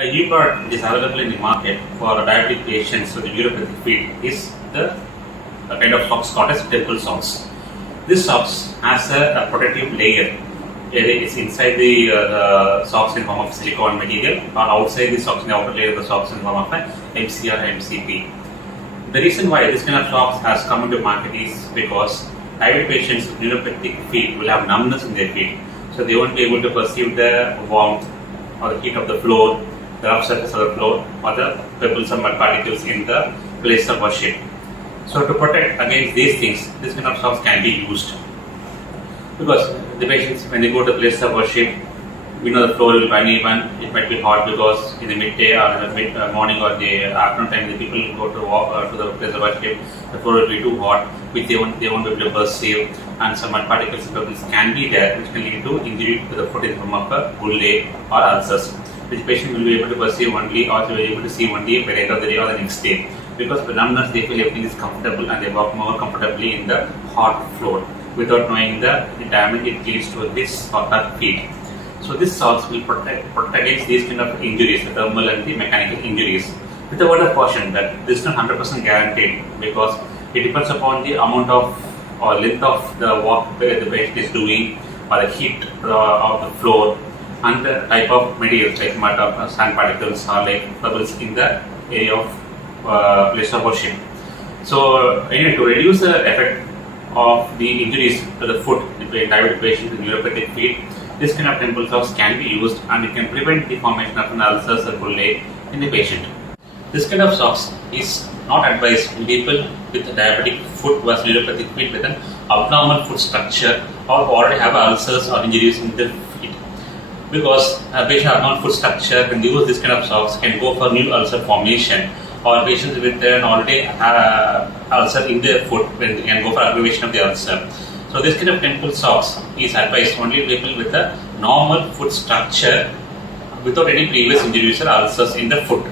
A new product which is available in the market for diabetic patients with the neuropathic feet is the kind of socks called as temple socks. This socks has a protective layer. It's inside the socks in form of silicone material, or outside the socks in the outer layer of the socks in form of a MC or MCP. The reason why this kind of socks has come into market is because diabetic patients with neuropathic feet will have numbness in their feet, so they won't be able to perceive the warmth or the heat of the floor, the rough surface of the floor, or the pebbles or mud particles in the place of worship. So to protect against these things, this kind of socks can be used. Because the patients, when they go to the place of worship, we know the floor will be uneven, it might be hot because in the midday or in the mid morning or the afternoon time, the people go to walk to the place of worship, the floor will be too hot, which they won't be able to perceive, and some mud particles and pebbles can be there, which can lead to injury to the foot in the form of a bulle or ulcers, which patient will be able to perceive only, or will be able to see only by the end of the day or the next day. Because of the numbness, they feel everything is comfortable and they walk more comfortably in the hot floor without knowing the damage it leads to his or her feet. So this socks will protect against these kind of injuries, the thermal and the mechanical injuries. With a word of caution that this is not 100% guaranteed, because it depends upon the amount of or length of the walk the patient is doing, or the heat of the floor, and the type of materials like mud or sand particles or like pebbles in the area of place of worship. So anyway, to reduce the effect of the injuries to the foot in diabetic patients with neuropathic feet, this kind of temple socks can be used, and it can prevent the formation of an ulcer or bulle in the patient. This kind of socks is not advised in people with diabetic foot versus neuropathic feet with an abnormal foot structure or who already have ulcers or injuries in their feet. Because a patient with abnormal foot structure, when they use this kind of socks, can go for new ulcer formation, or patients with an already ulcer in their foot, when they can go for aggravation of the ulcer. So this kind of temple socks is advised only people with a normal foot structure without any previous injuries or ulcers in the foot.